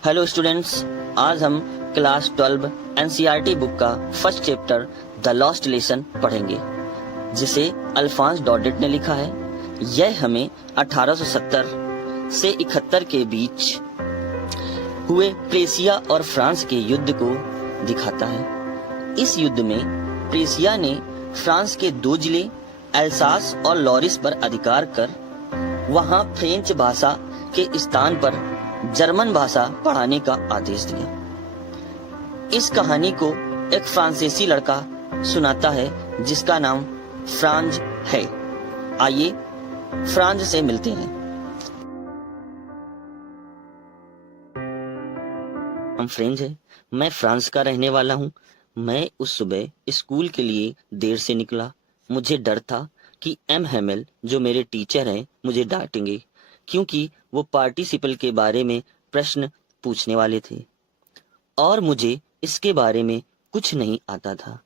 Hello students, आज हम class 12 NCERT book का first chapter the lost lesson पढ़ेंगे, जिसे अल्फांस डॉडेट ने लिखा है। यह हमें 1870 से 71 के बीच हुए प्रेसिया और फ्रांस के युद्ध को दिखाता है। इस युद्ध में प्रेसिया ने फ्रांस के 2 जिले एल्सास और लॉरिस पर अधिकार कर वहां फ्रेंच भाषा के स्थान पर जर्मन भाषा पढ़ाने का आदेश दिया। इस कहानी को एक फ्रांसीसी लड़का सुनाता है जिसका नाम फ्रांज है। आइए फ्रांज से मिलते हैं। हम फ्रेंज है, मैं फ्रांस का रहने वाला हूँ। मैं उस सुबह स्कूल के लिए देर से निकला। मुझे डर था कि एम हेमेल जो मेरे टीचर हैं मुझे डांटेंगे, क्योंकि वो पार्टिसिपल के बारे में प्रश्न पूछने वाले थे और मुझे इसके बारे में कुछ नहीं आता था।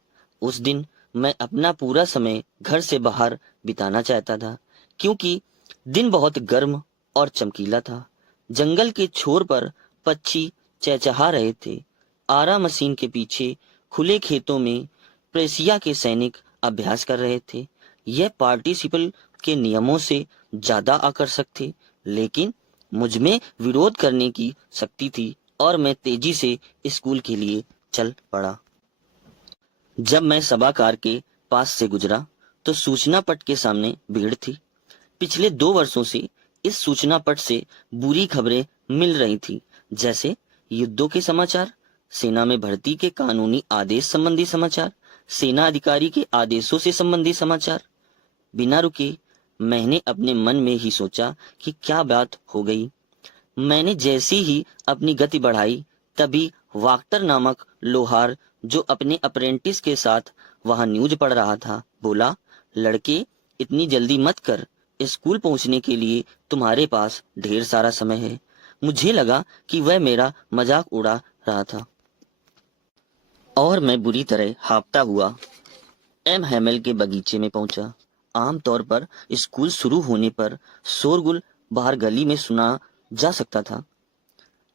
उस दिन मैं अपना पूरा समय घर से बाहर बिताना चाहता था, क्योंकि दिन बहुत गर्म और चमकीला था। जंगल के छोर पर पक्षी चहचहा रहे थे। आरा मशीन के पीछे खुले खेतों में प्रेसिया के सैनिक अभ्यास कर रहे थे। यह पार्टिसिपल के नियमों से ज्यादा आकर्षक थे, लेकिन मुझ में विरोध करने की शक्ति थी और मैं तेजी से स्कूल के लिए चल पड़ा। जब मैं सभागार के पास से गुजरा तो सूचना पट के सामने भीड़ थी। पिछले 2 वर्षों से इस सूचना पट से बुरी खबरें मिल रही थी, जैसे युद्धों के समाचार, सेना में भर्ती के कानूनी आदेश संबंधी समाचार, सेना अधिकारी के आदेशों से संबंधी समाचार। बिना रुके मैंने अपने मन में ही सोचा कि क्या बात हो गई। मैंने जैसी ही अपनी गति बढ़ाई, तभी वाक्टर नामक लोहार जो अपने अप्रेंटिस के साथ वहां न्यूज पढ़ रहा था बोला, लड़के इतनी जल्दी मत कर, स्कूल पहुंचने के लिए तुम्हारे पास ढेर सारा समय है। मुझे लगा कि वह मेरा मजाक उड़ा रहा था और मैं बुरी तरह हांफता हुआ एम हेमेल के बगीचे में पहुंचा। आमतौर पर स्कूल शुरू होने पर शोरगुल बाहर गली में सुना जा सकता था।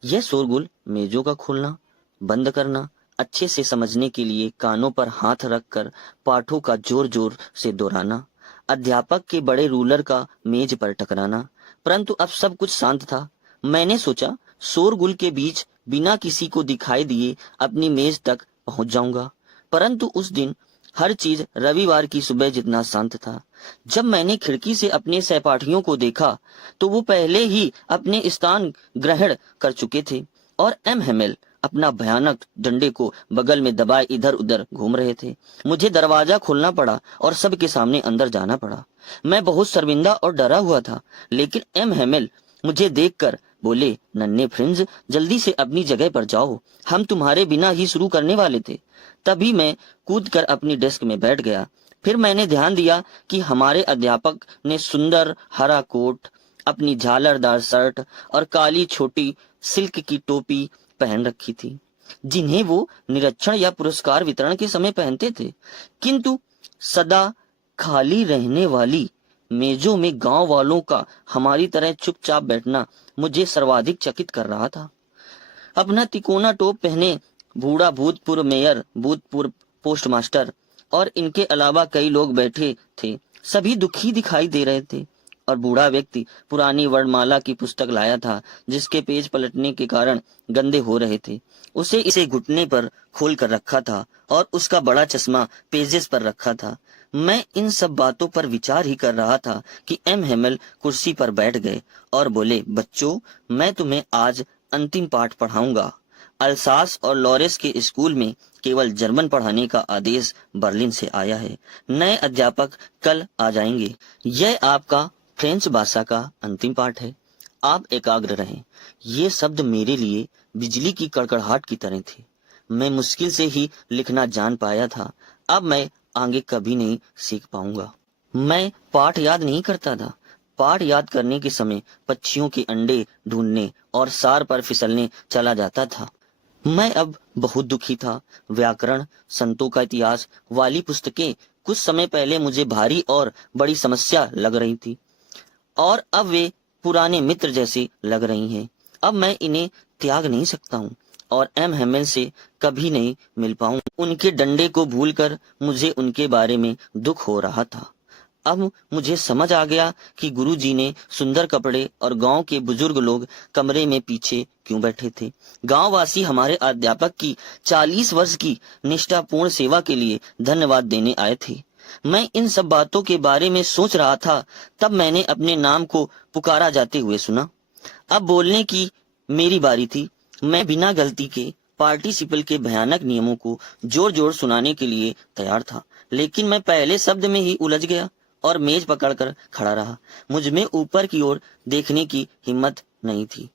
यह शोरगुल मेजों का खोलना बंद करना, अच्छे से समझने के लिए कानों पर हाथ रखकर पाठों का जोर जोर से दोहराना, अध्यापक के बड़े रूलर का मेज पर टकराना। परंतु अब सब कुछ शांत था। मैंने सोचा शोरगुल के बीच बिना किसी को दिखाई दिए अपनी मेज तक पहुंच जाऊंगा। परंतु उस दिन हर चीज रविवार की सुबह जितना शांत था। जब मैंने खिड़की से अपने सहपाठियों को देखा तो वो पहले ही अपने स्थान ग्रहण कर चुके थे और एम हेमेल अपना भयानक डंडे को बगल में दबाए इधर उधर घूम रहे थे। मुझे दरवाजा खोलना पड़ा और सबके सामने अंदर जाना पड़ा। मैं बहुत शर्मिंदा और डरा हुआ था, लेकिन एम हेमेल मुझे देखकर बोले, नन्हे फ्रिंज, जल्दी से अपनी जगह पर जाओ, हम तुम्हारे बिना ही शुरू करने वाले थे। तभी मैं कूदकर अपनी डेस्क में बैठ गया। फिर मैंने ध्यान दिया कि हमारे अध्यापक ने सुंदर हरा कोट, अपनी झालरदार शर्ट और काली छोटी सिल्क की टोपी पहन रखी थी, जिन्हें वो निरीक्षण या पुरस्कार वितरण के समय पहनते थे। किंतु सदा खाली रहने वाली मेजों में गांव वालों का हमारी तरह चुपचाप बैठना मुझे सर्वाधिक चकित कर रहा था। अपना तिकोना टोप पहने बूढ़ा भूतपूर्व मेयर, भूतपूर्व पोस्टमास्टर और इनके अलावा कई लोग बैठे थे। सभी दुखी दिखाई दे रहे थे और बूढ़ा व्यक्ति पुरानी वर्णमाला की पुस्तक लाया था, जिसके पेज पलटने के कारण गंदे हो रहे थे। उसे इसे घुटने पर खोल कर रखा था और उसका बड़ा चश्मा पेजेस पर रखा था। मैं इन सब बातों पर विचार ही कर रहा था कि एम हेमेल कुर्सी पर बैठ गए और बोले, बच्चों, मैं तुम्हें आज अंतिम पाठ पढ़ाऊंगा। अल्सास और लॉरेस के स्कूल में केवल जर्मन पढ़ाने का आदेश बर्लिन से आया है। नए अध्यापक कल आ जाएंगे। यह आपका फ्रेंच भाषा का अंतिम पाठ है। आप एकाग्र रहें। ये शब्द मेरे लिए बिजली की कड़कड़ाहट की तरह थे। मैं मुश्किल से ही लिखना जान पाया था। अब मैं आगे कभी नहीं सीख पाऊंगा। मैं पाठ याद नहीं करता था। पाठ याद करने के समय पक्षियों के अंडे ढूंढने और सार पर फिसलने चला जाता था। मैं अब बहुत दुखी था। व्याकरण, संतों का इतिहास वाली पुस्तकें कुछ समय पहले मुझे भारी और बड़ी समस्या लग रही थी और अब वे पुराने मित्र जैसी लग रही हैं। अब मैं इन्हें त्याग नहीं सकता हूँ और एम हेमल से कभी नहीं मिल पाऊं। उनके डंडे को भूलकर मुझे उनके बारे में दुख हो रहा था। अब मुझे समझ आ गया कि गुरुजी ने सुंदर कपड़े और गांव के बुजुर्ग लोग कमरे में पीछे क्यों बैठे थे। गांववासी हमारे अध्यापक की 40 वर्ष की निष्ठापूर्ण सेवा के लिए धन्यवाद देने आए थे। मैं इन सब बातों के बारे में सोच रहा था, तब मैंने अपने नाम को पुकारा जाते हुए सुना। अब बोलने की मेरी बारी थी। मैं बिना गलती के पार्टिसिपल के भयानक नियमों को जोर जोर सुनाने के लिए तैयार था, लेकिन मैं पहले शब्द में ही उलझ गया और मेज पकड़कर खड़ा रहा। मुझ में ऊपर की ओर देखने की हिम्मत नहीं थी।